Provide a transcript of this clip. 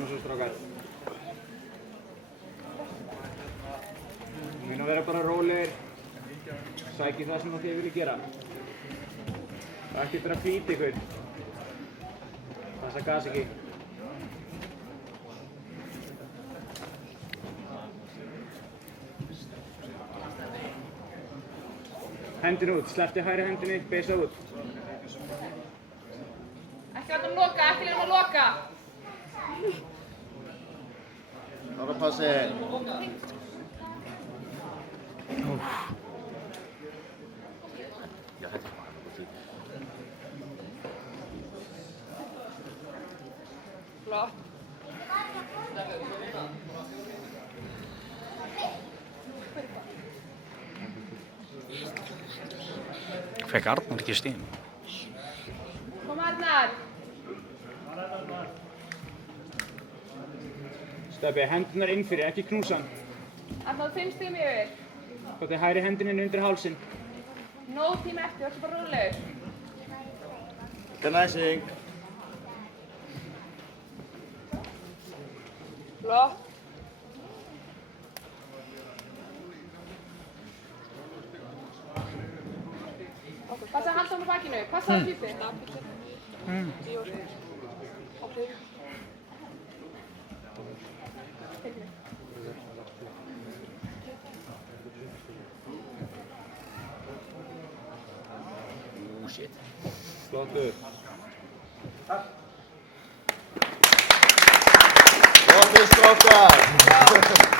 Koma svo strákar. Þið munu að vera bara rólegir. Sækið það sem þið viljið gera. Það er ekkert að flýta ykkur. Passa gas ekki. Hendin út, slepptu hægri hendinni, beisa út. Ekki láta hann loka, ekki láta hann loka. Klára passi. Flott. Fekk Arnar ekki stigin? Kom Arnar. Stebbi, hendurnar inn fyrir, ekki knúsa hann. Arnar, 5 stigum yfir. Gott þið hægri hendinni undir hálsinn. Nóg tíma eftir, verður bara rólegur. Ganæsing. Flott. Passa að halda hann á bakinu, passa að hlýpi. Shit. Flottur. Flottur strákar.